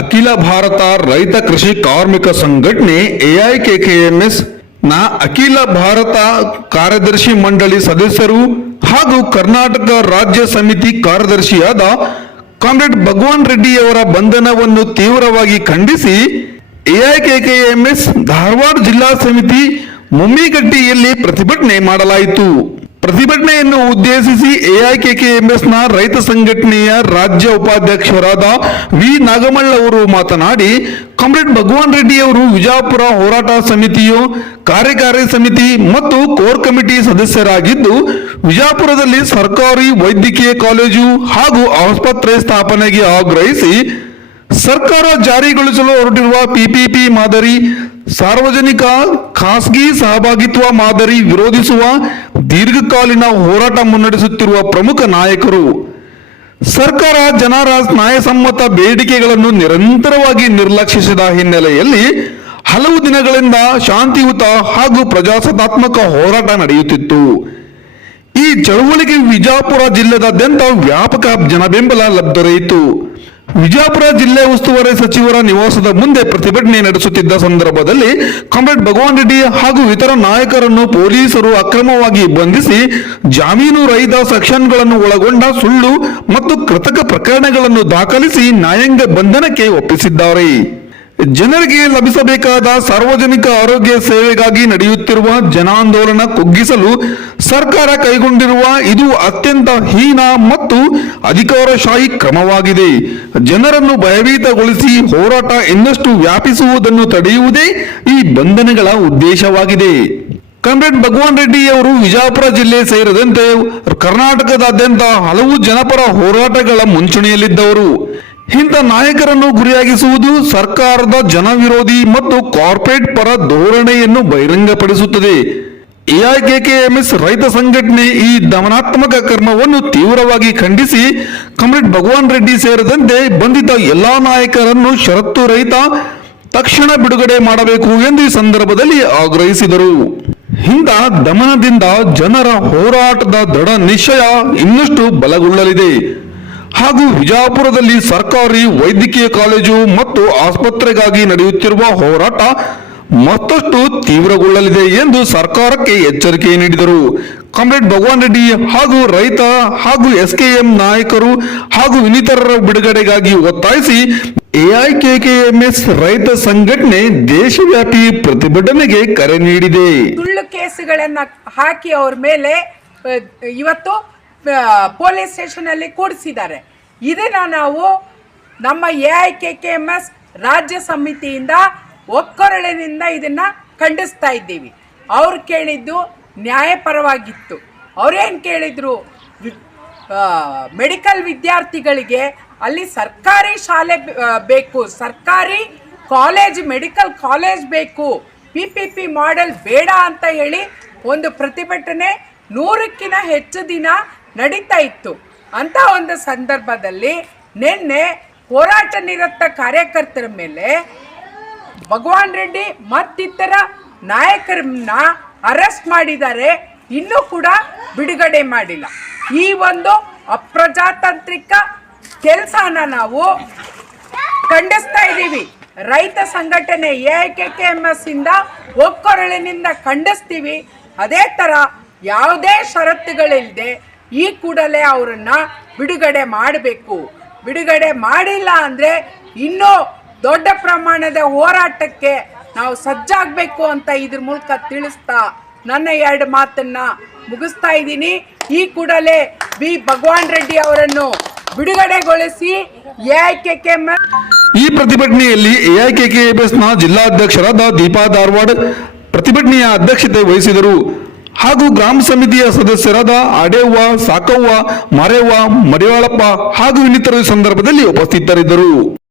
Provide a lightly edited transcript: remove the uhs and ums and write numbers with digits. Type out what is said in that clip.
ಅಖಿಲ ಭಾರತ ರೈತ ಕೃಷಿ ಕಾರ್ಮಿಕ ಸಂಘಟನೆ ಎಐಕೆಕೆಎಂಎಸ್ ನ ಅಖಿಲ ಭಾರತ ಕಾರ್ಯದರ್ಶಿ ಮಂಡಳಿ ಸದಸ್ಯರು ಹಾಗೂ ಕರ್ನಾಟಕ ರಾಜ್ಯ ಸಮಿತಿ ಕಾರ್ಯದರ್ಶಿಯಾದ ಕಾಮ್ರೇಡ್ ಭಗವಾನ್ ರೆಡ್ಡಿಯವರ ಬಂಧನವನ್ನು ತೀವ್ರವಾಗಿ ಖಂಡಿಸಿ ಎಐಕೆಕೆಎಂಎಸ್ ಧಾರವಾಡ ಜಿಲ್ಲಾ ಸಮಿತಿ ಮುಮ್ಮಿಗಟ್ಟಿಯಲ್ಲಿ ಪ್ರತಿಭಟನೆ ಮಾಡಲಾಯಿತು. ಪ್ರತಿಭಟನೆಯನ್ನು ಉದ್ದೇಶಿಸಿ ಎಐಕೆಕೆಎಂಎಸ್ ನ ರೈತ ಸಂಘಟನೆಯ ರಾಜ್ಯ ಉಪಾಧ್ಯಕ್ಷರಾದ ವಿ ನಾಗಮಳ್ಳ ಅವರು ಮಾತನಾಡಿ, ಕಾಮ್ರೇಡ್ ಭಗವಾನ್ ರೆಡ್ಡಿ ಅವರು ವಿಜಾಪುರ ಹೋರಾಟ ಸಮಿತಿಯು ಕಾರ್ಯಕಾರಿ ಸಮಿತಿ ಮತ್ತು ಕೋರ್ ಕಮಿಟಿ ಸದಸ್ಯರಾಗಿದ್ದು, ವಿಜಾಪುರದಲ್ಲಿ ಸರ್ಕಾರಿ ವೈದ್ಯಕೀಯ ಕಾಲೇಜು ಹಾಗೂ ಆಸ್ಪತ್ರೆ ಸ್ಥಾಪನೆಗೆ ಆಗ್ರಹಿಸಿ ಸರ್ಕಾರ ಜಾರಿಗೊಳಿಸಲು ಹೊರಟಿರುವ ಪಿಪಿಪಿ ಮಾದರಿ ಸಾರ್ವಜನಿಕ ಖಾಸಗಿ ಸಹಭಾಗಿತ್ವ ಮಾದರಿ ವಿರೋಧಿಸುವ ದೀರ್ಘಕಾಲೀನ ಹೋರಾಟ ಮುನ್ನಡೆಸುತ್ತಿರುವ ಪ್ರಮುಖ ನಾಯಕರು. ಸರ್ಕಾರ ಜನರ ನ್ಯಾಯಸಮ್ಮತ ಬೇಡಿಕೆಗಳನ್ನು ನಿರಂತರವಾಗಿ ನಿರ್ಲಕ್ಷಿಸಿದ ಹಿನ್ನೆಲೆಯಲ್ಲಿ ಹಲವು ದಿನಗಳಿಂದ ಶಾಂತಿಯುತ ಹಾಗೂ ಪ್ರಜಾಸತ್ತಾತ್ಮಕ ಹೋರಾಟ ನಡೆಯುತ್ತಿತ್ತು. ಈ ಚಳವಳಿಗೆ ವಿಜಾಪುರ ಜಿಲ್ಲೆಯಾದ್ಯಂತ ವ್ಯಾಪಕ ಜನಬೆಂಬಲ ದೊರೆಯಿತು. ವಿಜಾಪುರ ಜಿಲ್ಲೆ ಉಸ್ತುವಾರಿ ಸಚಿವರ ನಿವಾಸದ ಮುಂದೆ ಪ್ರತಿಭಟನೆ ನಡೆಸುತ್ತಿದ್ದ ಸಂದರ್ಭದಲ್ಲಿ ಕಾಮ್ರೇಡ್ ಭಗವಾನ್ ರೆಡ್ಡಿ ಹಾಗೂ ಇತರ ನಾಯಕರನ್ನು ಪೊಲೀಸರು ಅಕ್ರಮವಾಗಿ ಬಂಧಿಸಿ ಜಾಮೀನು ರಹಿತ ಸೆಕ್ಷನ್ಗಳನ್ನು ಒಳಗೊಂಡ ಸುಳ್ಳು ಮತ್ತು ಕೃತಕ ಪ್ರಕರಣಗಳನ್ನು ದಾಖಲಿಸಿ ನ್ಯಾಯಾಂಗ ಬಂಧನಕ್ಕೆ ಒಪ್ಪಿಸಿದ್ದಾರೆ. ಜನರಿಗೆ ಲಭಿಸಬೇಕಾದ ಸಾರ್ವಜನಿಕ ಆರೋಗ್ಯ ಸೇವೆಗಾಗಿ ನಡೆಯುತ್ತಿರುವ ಜನಾಂದೋಲನ ಕುಗ್ಗಿಸಲು ಸರ್ಕಾರ ಕೈಗೊಂಡಿರುವ ಇದು ಅತ್ಯಂತ ಹೀನ ಮತ್ತು ಅಧಿಕಾರಶಾಹಿ ಕ್ರಮವಾಗಿದೆ. ಜನರನ್ನು ಭಯಭೀತಗೊಳಿಸಿ ಹೋರಾಟ ಇನ್ನಷ್ಟು ವ್ಯಾಪಿಸುವುದನ್ನು ತಡೆಯುವುದೇ ಈ ಬಂಧನಗಳ ಉದ್ದೇಶವಾಗಿದೆ. ಕಾಮ್ರೇಡ್ ಭಗವಾನ್ ರೆಡ್ಡಿ ಅವರು ವಿಜಾಪುರ ಜಿಲ್ಲೆ ಸೇರಿದಂತೆ ಕರ್ನಾಟಕದಾದ್ಯಂತ ಹಲವು ಜನಪರ ಹೋರಾಟಗಳ ಮುಂಚೂಣಿಯಲ್ಲಿದ್ದವರು. ಇಂಥ ನಾಯಕರನ್ನು ಗುರಿಯಾಗಿಸುವುದು ಸರ್ಕಾರದ ಜನವಿರೋಧಿ ಮತ್ತು ಕಾರ್ಪೊರೇಟ್ ಪರ ಧೋರಣೆಯನ್ನು ಬಹಿರಂಗಪಡಿಸುತ್ತದೆ. ಎಐಕೆಕೆಎಂಎಸ್ ರೈತ ಸಂಘಟನೆ ಈ ದಮನಾತ್ಮಕ ಕ್ರಮವನ್ನು ತೀವ್ರವಾಗಿ ಖಂಡಿಸಿ ಕಾಮ್ರೇಡ್ ಭಗವಾನ್ ರೆಡ್ಡಿ ಸೇರಿದಂತೆ ಬಂಧಿತ ಎಲ್ಲಾ ನಾಯಕರನ್ನು ಷರತ್ತು ರಹಿತ ತಕ್ಷಣ ಬಿಡುಗಡೆ ಮಾಡಬೇಕು ಎಂದು ಈ ಸಂದರ್ಭದಲ್ಲಿ ಆಗ್ರಹಿಸಿದರು. ಇಂಥ ದಮನದಿಂದ ಜನರ ಹೋರಾಟದ ದೃಢ ನಿಶ್ಚಯ ಇನ್ನಷ್ಟು ಬಲಗೊಳ್ಳಲಿದೆ ಹಾಗೂ ವಿಜಾಪುರದಲ್ಲಿ ಸರ್ಕಾರಿ ವೈದ್ಯಕೀಯ ಕಾಲೇಜು ಮತ್ತು ಆಸ್ಪತ್ರೆಗಾಗಿ ನಡೆಯುತ್ತಿರುವ ಹೋರಾಟ ಮತ್ತಷ್ಟು ತೀವ್ರಗೊಳ್ಳಲಿದೆ ಎಂದು ಸರ್ಕಾರಕ್ಕೆ ಎಚ್ಚರಿಕೆ ನೀಡಿದರು. ಕಾಮ್ರೇಡ್ ಭಗವಾನ್ ರೆಡ್ಡಿ ಹಾಗೂ ರೈತ ಹಾಗೂ ಎಸ್ಕೆಎಂ ನಾಯಕರು ಹಾಗೂ ಇನ್ನಿತರರ ಬಿಡುಗಡೆಗಾಗಿ ಒತ್ತಾಯಿಸಿ ಎಐಕೆಕೆಎಂಎಸ್ ರೈತ ಸಂಘಟನೆ ದೇಶವ್ಯಾಪಿ ಪ್ರತಿಭಟನೆಗೆ ಕರೆ ನೀಡಿದೆ. ಸುಳ್ಳು ಕೇಸುಗಳನ್ನ ಹಾಕಿ ಅವ್ರ ಮೇಲೆ ಇವತ್ತು ಪೊಲೀಸ್ ಸ್ಟೇಷನ್ ಅಲ್ಲಿ ಕೂಡಿಸಿದ್ದಾರೆ. ಇದನ್ನ ನಾವು ನಮ್ಮ ಎಐಕೆಕೆಎಂಎಸ್ ರಾಜ್ಯ ಸಮಿತಿಯಿಂದ ಒಕ್ಕೊರಳಿನಿಂದ ಇದನ್ನ ಖಂಡಿಸ್ತಾ ಇದ್ದೀವಿ. ಅವ್ರು ಕೇಳಿದ್ದು ನ್ಯಾಯಪರವಾಗಿತ್ತು. ಅವ್ರೇನು ಕೇಳಿದ್ರು, ಮೆಡಿಕಲ್ ವಿದ್ಯಾರ್ಥಿಗಳಿಗೆ ಅಲ್ಲಿ ಸರ್ಕಾರಿ ಶಾಲೆ ಬೇಕು, ಸರ್ಕಾರಿ ಕಾಲೇಜ್ ಮೆಡಿಕಲ್ ಕಾಲೇಜ್ ಬೇಕು, ಪಿಪಿಪಿ ಮಾಡೆಲ್ ಬೇಡ ಅಂತ ಹೇಳಿ ಒಂದು ಪ್ರತಿಭಟನೆ 100ಕ್ಕಿಂತ ಹೆಚ್ಚು ದಿನ ನಡೀತಾ ಇತ್ತು. ಅಂತ ಒಂದು ಸಂದರ್ಭದಲ್ಲಿ ನಿನ್ನೆ ಹೋರಾಟ ನಿರತ ಕಾರ್ಯಕರ್ತರ ಮೇಲೆ ಭಗವಾನ್ ರೆಡ್ಡಿ ಮತ್ತಿತರ ನಾಯಕರನ್ನ ಅರೆಸ್ಟ್ ಮಾಡಿದ್ದಾರೆ. ಇನ್ನೂ ಕೂಡ ಬಿಡುಗಡೆ ಮಾಡಿಲ್ಲ. ಈ ಒಂದು ಅಪ್ರಜಾತಾಂತ್ರಿಕ ಕೆಲಸನ ನಾವು ಖಂಡಿಸ್ತಾ ಇದ್ದೀವಿ. ರೈತ ಸಂಘಟನೆ ಎಐಕೆಕೆಎಂಎಸ್ ಇಂದ ಒಕ್ಕೊರಳಿನಿಂದ ಖಂಡಿಸ್ತೀವಿ. ಅದೇ ಥರ ಯಾವುದೇ ಷರತ್ತುಗಳಿಲ್ಲದೆ ಈ ಕೂಡಲೇ ಅವರನ್ನು ಬಿಡುಗಡೆ ಮಾಡಬೇಕು. ಬಿಡುಗಡೆ ಮಾಡಿಲ್ಲ ಅಂದರೆ ಇನ್ನೂ ದೊಡ್ಡ ಪ್ರಮಾಣದ ಹೋರಾಟಕ್ಕೆ ನಾವು ಸಜ್ಜಾಗಬೇಕು ಅಂತ ಇದ್ರ ಮೂಲಕ ತಿಳಿಸ್ತಾ ನನ್ನ 2 ಮಾತನ್ನು ಮುಗಿಸ್ತಾ ಇದ್ದೀನಿ. ಈ ಕೂಡಲೇ ಬಿ ಭಗವಾನ್ ರೆಡ್ಡಿ ಅವರನ್ನು ಬಿಡುಗಡೆಗೊಳಿಸಿ ಎಐಕೆಕೆಎಂಎಸ್. ಈ ಪ್ರತಿಭಟನೆಯಲ್ಲಿ ಎಐಕೆಕೆಎಂಎಸ್ ನ ಜಿಲ್ಲಾಧ್ಯಕ್ಷರಾದ ದೀಪಾ ಧಾರವಾಡ ಪ್ರತಿಭಟನೆಯ ಅಧ್ಯಕ್ಷತೆ ವಹಿಸಿದರು ಹಾಗೂ ಗ್ರಾಮ ಸಮಿತಿಯ ಸದಸ್ಯರಾದ ಆಡೇವ್ವ, ಸಾಕವ್ವ, ಮಾರೇವ್ವ, ಮಡಿವಾಳಪ್ಪ ಹಾಗೂ ಇನ್ನಿತರ ಸಂದರ್ಭದಲ್ಲಿ ಉಪಸ್ಥಿತರಿದ್ದರು.